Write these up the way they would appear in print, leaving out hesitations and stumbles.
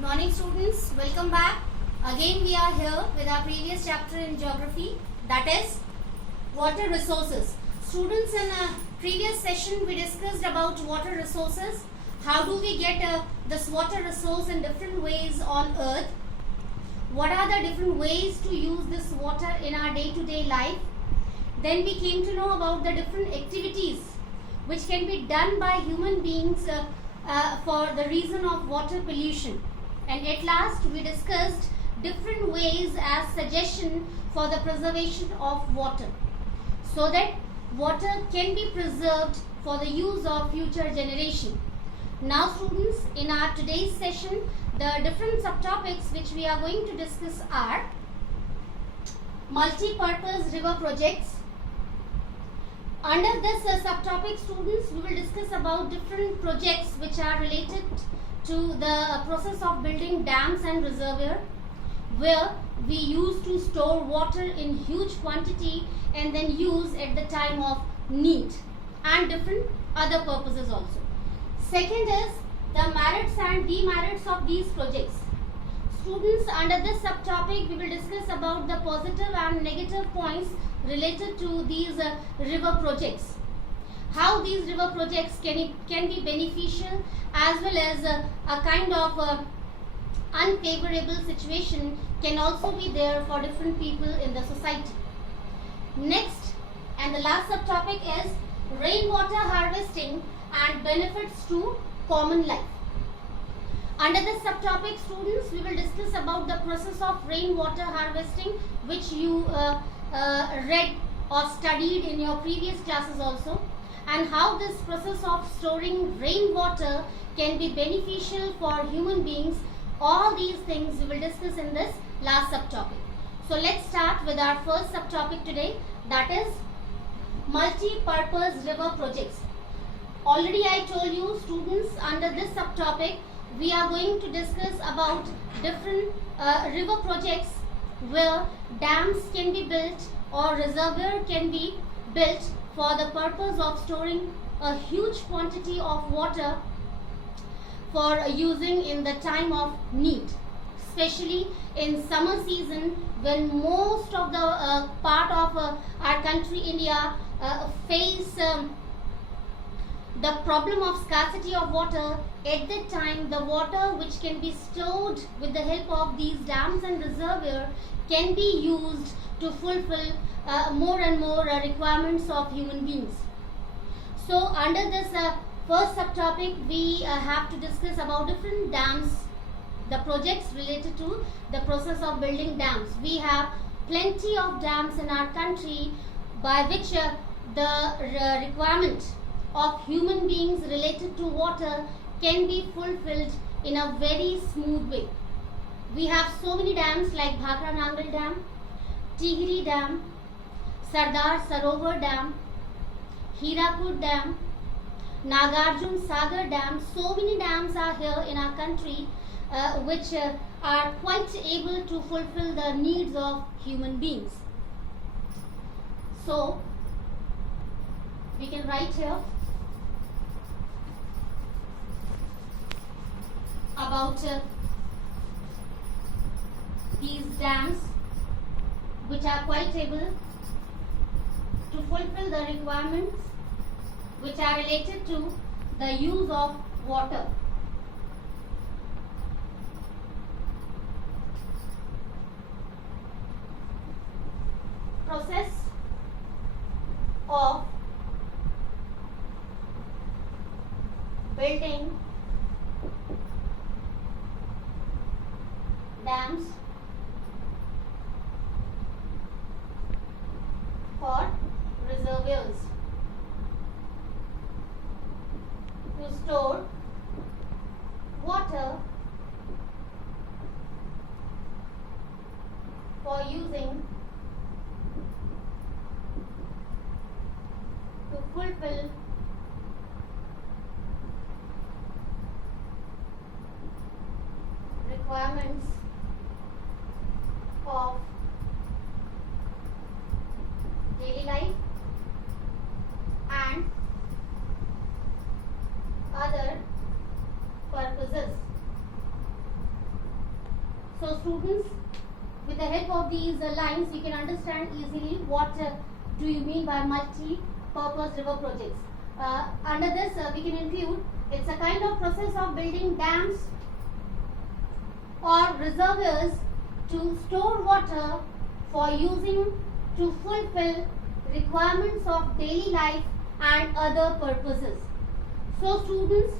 Good morning students, welcome back. Again we are here with our previous chapter in geography, that is water resources. Students, in a previous session we discussed about water resources. How do we get this water resource in different ways on earth? What are the different ways to use this water in our day-to-day life? Then we came to know about the different activities which can be done by human beings for the reason of water pollution. And at last we discussed different ways as suggestion for the preservation of water, so that water can be preserved for the use of future generation. Now students, in our today's session, the different subtopics which we are going to discuss are multi-purpose river projects. Under this subtopic, students, we will discuss about different projects which are related to the process of building dams and reservoir, where we used to store water in huge quantity and then use at the time of need, and different other purposes also. Second is the merits and demerits of these projects. Students, under this subtopic we will discuss about the positive and negative points related to these river projects. How these river projects can be beneficial, as well as a kind of unfavorable situation can also be there for different people in the society. Next and the last subtopic is rainwater harvesting and benefits to common life. Under this subtopic, students, we will discuss about the process of rainwater harvesting, which you read or studied in your previous classes also, and how this process of storing rainwater can be beneficial for human beings. All these things we will discuss in this last subtopic. So let's start with our first subtopic today, that is multi-purpose river projects. Already I told you, students, under this subtopic we are going to discuss about different river projects where dams can be built or reservoir can be built for the purpose of storing a huge quantity of water for using in the time of need, especially in summer season, when most of the part of our country India face the problem of scarcity of water. At that time, the water which can be stored with the help of these dams and reservoir can be used to fulfill more and more requirements of human beings. So under this first subtopic, we have to discuss about different dams, the projects related to the process of building dams. We have plenty of dams in our country by which the requirement of human beings related to water can be fulfilled in a very smooth way. We have so many dams like Bhakra Nangal Dam, Tigri Dam, Sardar Sarovar Dam, Hirakud Dam, Nagarjun Sagar Dam. So many dams are here in our country which are quite able to fulfill the needs of human beings. So we can write here about these dams which are quite able to fulfill the requirements which are related to the use of water. Process of building dams for reservoirs to store water for using to fulfill requirements of daily life and other purposes. So students, with the help of these lines, you can understand easily what do you mean by multi-purpose river projects. Under this, we can include, it's a kind of process of building dams or reservoirs to store water for using to fulfill requirements of daily life and other purposes. So students,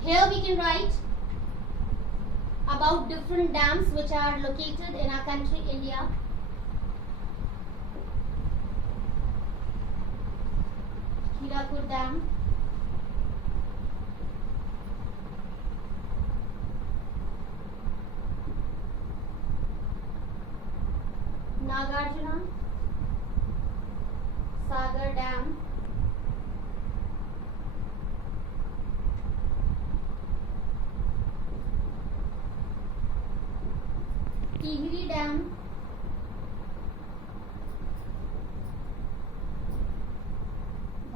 here we can write about different dams which are located in our country India. Hirakud Dam, Nagarjuna Sagar Dam, Tihri Dam,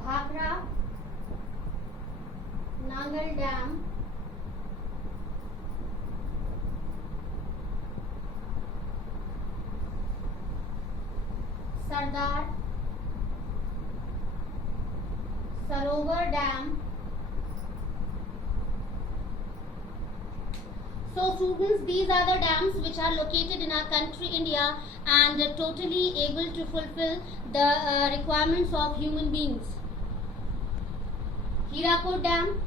Bhakra Nangal Dam, Sardar Sarovar Dam. So students, these are the dams which are located in our country India and totally able to fulfill the requirements of human beings. Hirakud Dam,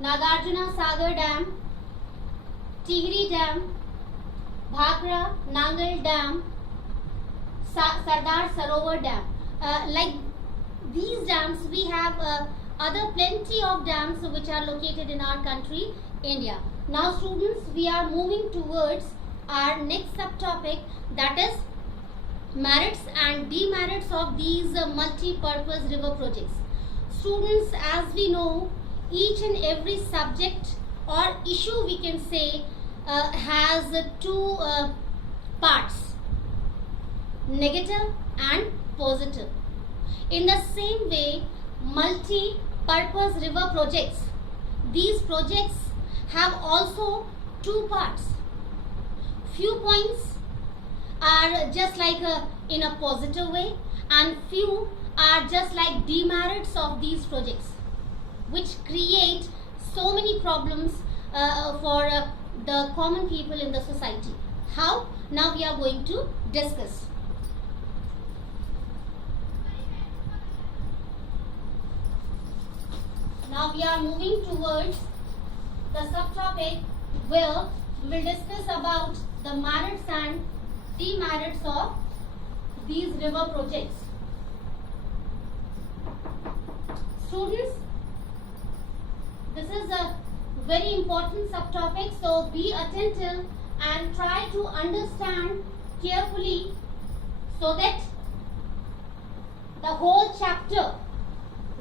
Nagarjuna Sagar Dam, Tihri Dam, Bhakra Nangal Dam, Sardar Sarovar Dam. Like these dams, we have other plenty of dams which are located in our country India. Now students, we are moving towards our next subtopic, that is merits and demerits of these multi-purpose river projects. Students, as we know, each and every subject or issue, we can say, has two parts, negative and positive. In the same way, multi-purpose river projects, these projects have also two parts. Few points are just like in a positive way, and few are just like demerits of these projects, which create so many problems for the common people in the society. How? Now we are going to discuss. Now we are moving towards the subtopic where we will discuss about the merits and demerits of these river projects. Students, this is a very important subtopic, so be attentive and try to understand carefully so that the whole chapter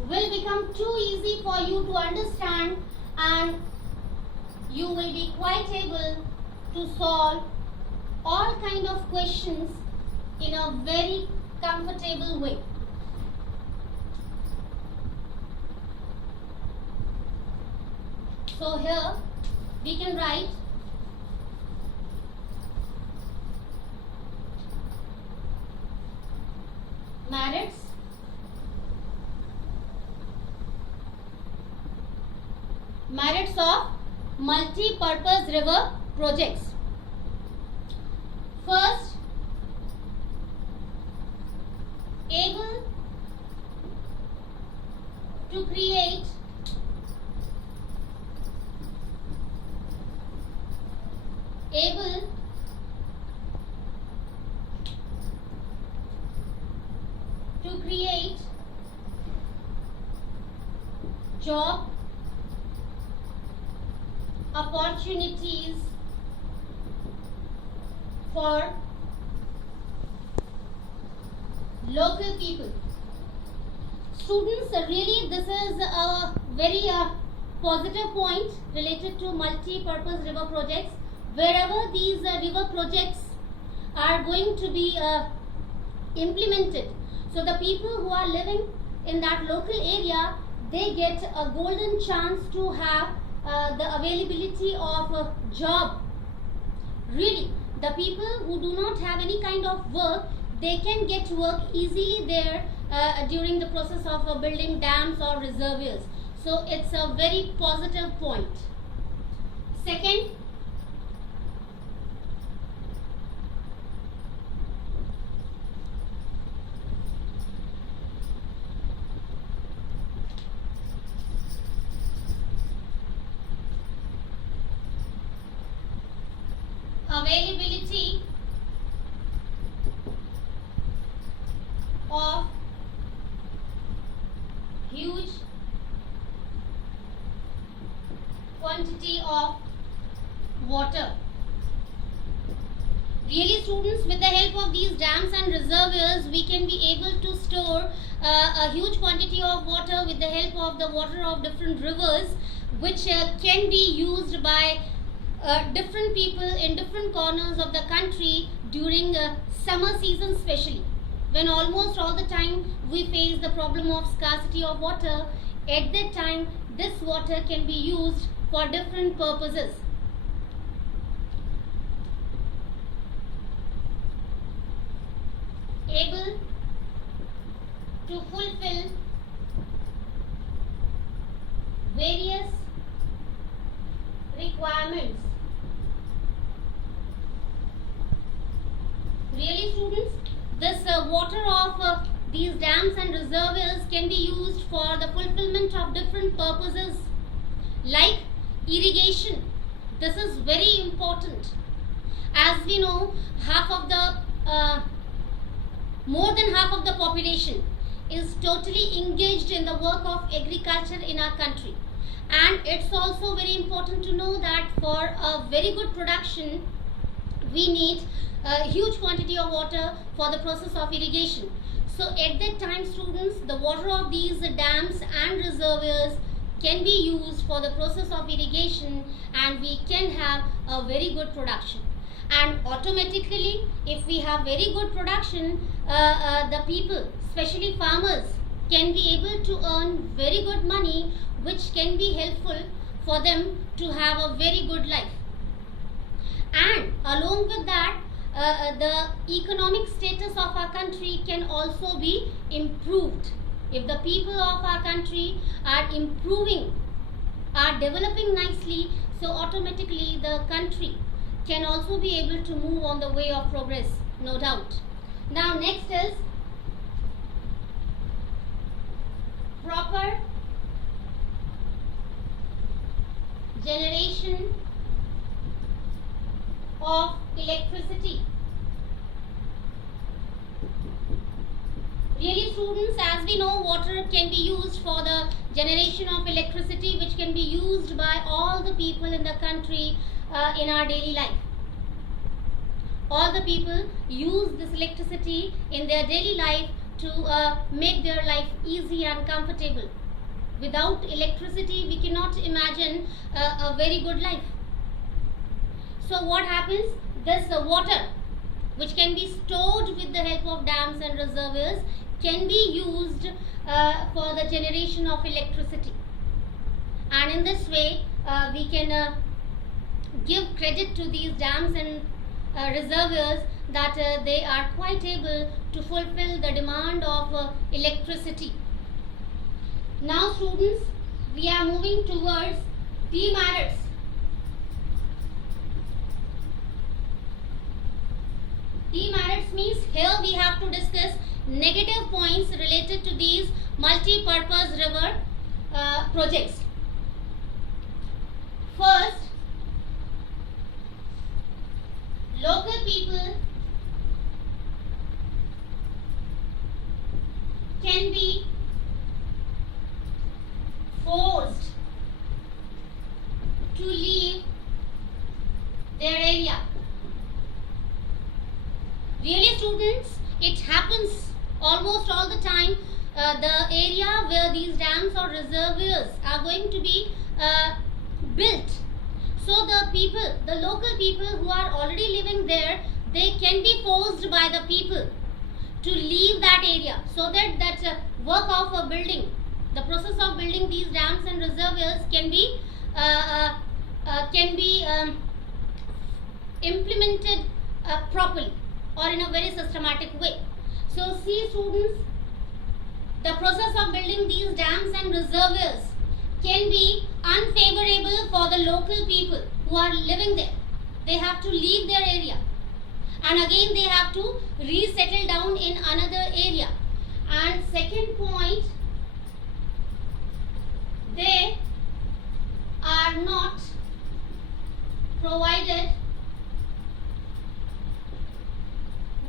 will become too easy for you to understand and you will be quite able to solve all kind of questions in a very comfortable way. So here we can write merits of multi-purpose river projects. First, able to create job opportunities for local people. Students, really this is a very positive point related to multi-purpose river projects. Wherever these river projects are going to be implemented, so the people who are living in that local area, they get a golden chance to have the availability of a job really, the people who do not have any kind of work, they can get work easily there during the process of building dams or reservoirs. So it's a very positive point. Second, availability of huge quantity of water. Really, students, with the help of these dams and reservoirs, we can be able to store a huge quantity of water with the help of the water of different rivers, which can be used by different people in different corners of the country during summer season, especially when almost all the time we face the problem of scarcity of water. At that time, this water can be used for different purposes. Able to fulfill various requirements. Really, students, this water of these dams and reservoirs can be used for the fulfillment of different purposes like irrigation. This is very important. As we know, more than half of the population is totally engaged in the work of agriculture in our country. And it's also very important to know that for a very good production, we need a huge quantity of water for the process of irrigation. So at that time, students, the water of these dams and reservoirs can be used for the process of irrigation, and we can have a very good production. And automatically, if we have very good production, the people, especially farmers, can be able to earn very good money, which can be helpful for them to have a very good life. And along with that, the economic status of our country can also be improved. If the people of our country are improving, are developing nicely, so automatically the country can also be able to move on the way of progress, no doubt. Now next is proper generation of electricity. Really, students, as we know, water can be used for the generation of electricity, which can be used by all the people in the country in our daily life. All the people use this electricity in their daily life to make their life easy and comfortable. Without electricity, we cannot imagine a very good life. So what happens? This water, which can be stored with the help of dams and reservoirs, can be used for the generation of electricity. And in this way, we can give credit to these dams and reservoirs that they are quite able to fulfill the demand of electricity. Now students, we are moving towards demerits. Demerits means here we have to discuss negative points related to these multi-purpose river projects. First, local people can be forced to leave their area. Really, students, it happens almost all the time. The area where these dams or reservoirs are going to be built. So the local people who are already living there, they can be forced by the people to leave that area, so that work of building, the process of building these dams and reservoirs can be implemented properly or in a very systematic way. So see students, the process of building these dams and reservoirs can be unfavorable for the local people who are living there. They have to leave their area and again they have to resettle down in another area. And second point, they are not provided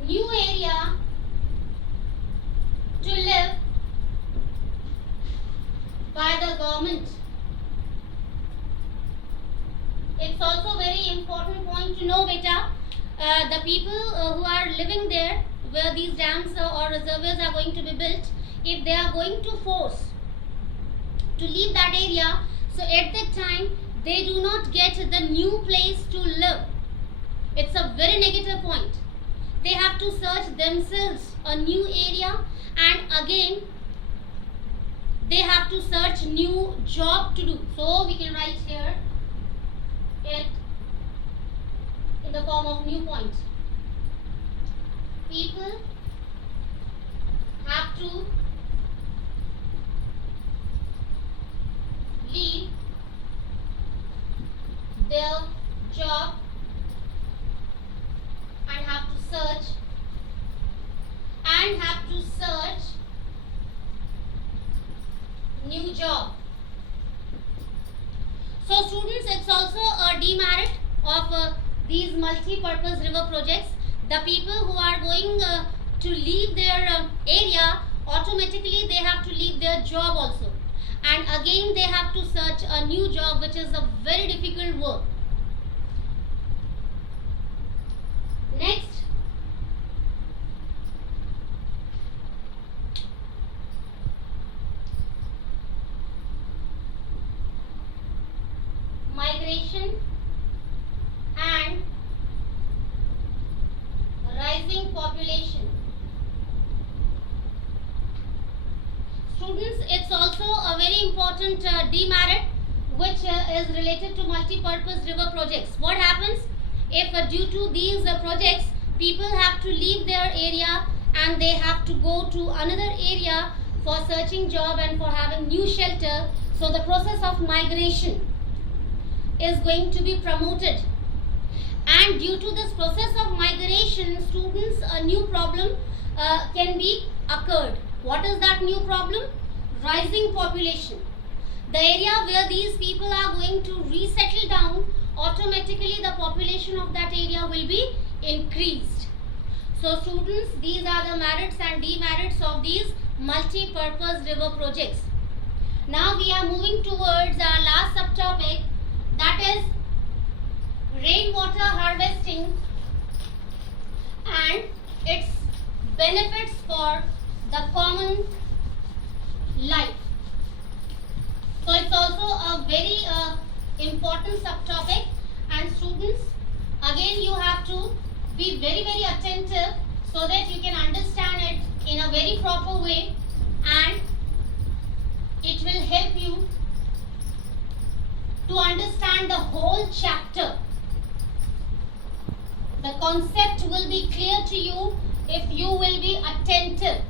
new area to live by the government. It's also very important point to know, beta. The people who are living there where these dams or reservoirs are going to be built, if they are going to force to leave that area, so at that time they do not get the new place to live. It's a very negative point. They have to search themselves a new area and again they have to search new job to do. So we can write here it in the form of new point. People have to leave their job and have to search new job. So students, it's also a demerit of these multi-purpose river projects. The people who are going to leave their area, automatically they have to leave their job also, and again they have to search a new job, which is a very difficult work. Next, migration and rising population. Students, it's also a very important demerit which is related to multi-purpose river projects. What happens if due to these projects people have to leave their area and they have to go to another area for searching job and for having new shelter? So the process of migration is going to be promoted, and due to this process of migration, students, a new problem can be occurred. What is that new problem? Rising population. The area where these people are going to resettle down, automatically the population of that area will be increased. So students, these are the merits and demerits of these multi-purpose river projects. Now we are moving towards our last subtopic, that is rainwater harvesting and its benefits for the common life. So it's also a very important subtopic, and students, again you have to be very attentive so that you can understand it in a very proper way, and it will help you to understand the whole chapter. The concept will be clear to you if you will be attentive,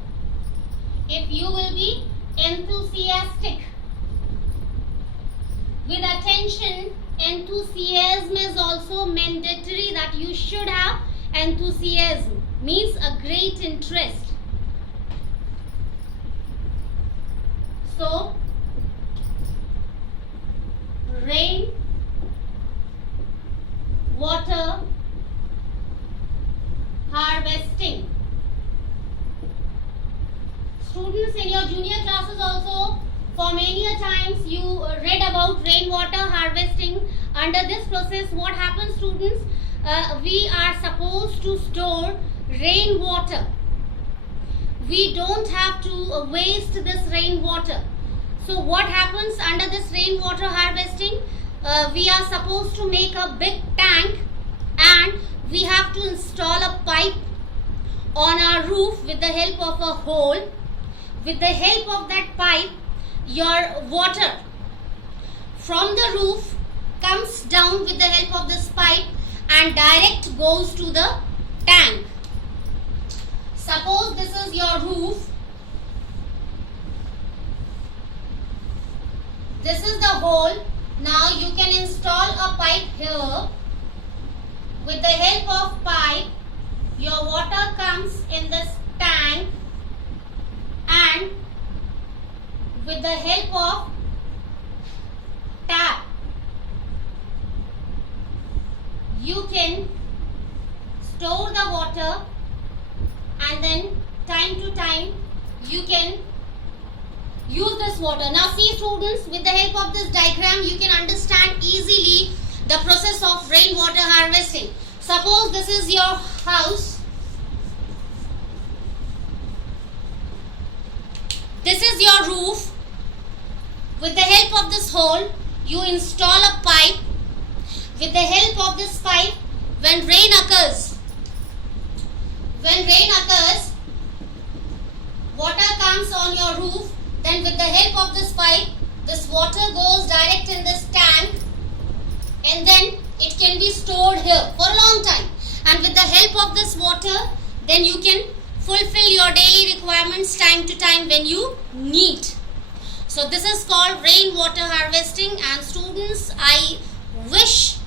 if you will be enthusiastic. With attention, enthusiasm is also mandatory, that you should have enthusiasm, means a great interest. So, rain water harvesting. Students, in your junior classes also, for many a times you read about rainwater harvesting. Under this process, what happens, students? We are supposed to store rainwater. We don't have to waste this rainwater. So what happens under this rainwater harvesting? We are supposed to make a big tank, and we have to install a pipe on our roof with the help of a hole. With the help of that pipe, your water from the roof comes down with the help of this pipe, and direct goes to the tank. Suppose this is your roof. This is the hole. Now you can install a pipe here. With the help of pipe, your water comes in this tank, and with the help of tap, you can store the water, and then time to time you can use this water. Now see students, with the help of this diagram you can understand easily the process of rainwater harvesting. Suppose this is your house. This is your roof. With the help of this hole, you install a pipe. With the help of this pipe, when rain occurs, water comes on your roof. Then with the help of this pipe, this water goes direct in this tank, and then it can be stored here for a long time. And with the help of this water, then you can fulfill your daily requirements time to time when you need. So this is called rainwater harvesting, and students, I wish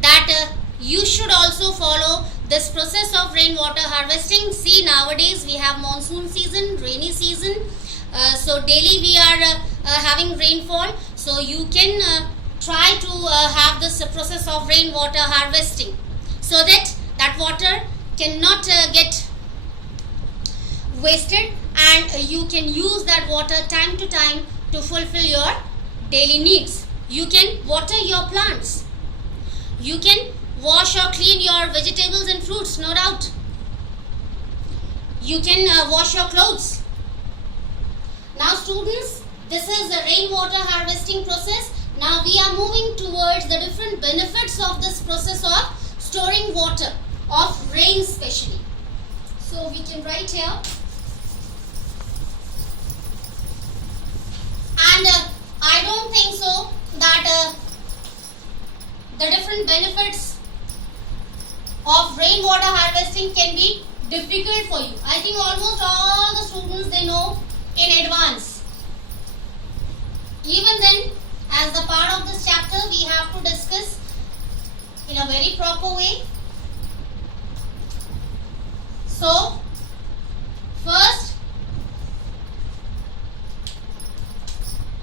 that you should also follow this process of rainwater harvesting. See, nowadays we have monsoon season, rainy season. So daily we are having rainfall. So you can try to have this process of rainwater harvesting, so that water cannot get wasted, and you can use that water time to time to fulfill your daily needs. You can water your plants. You can wash or clean your vegetables and fruits, no doubt. You can wash your clothes. Now students, this is the rainwater harvesting process. Now we are moving towards the different benefits of this process of storing water, of rain especially. So we can write here. And I don't think so that the different benefits of rainwater harvesting can be difficult for you. I think almost all the students, they know in advance. Even then, as the part of this chapter, we have to discuss in a very proper way. So, first,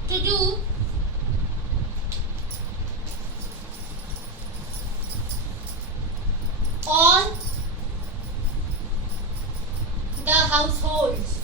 to do all the households.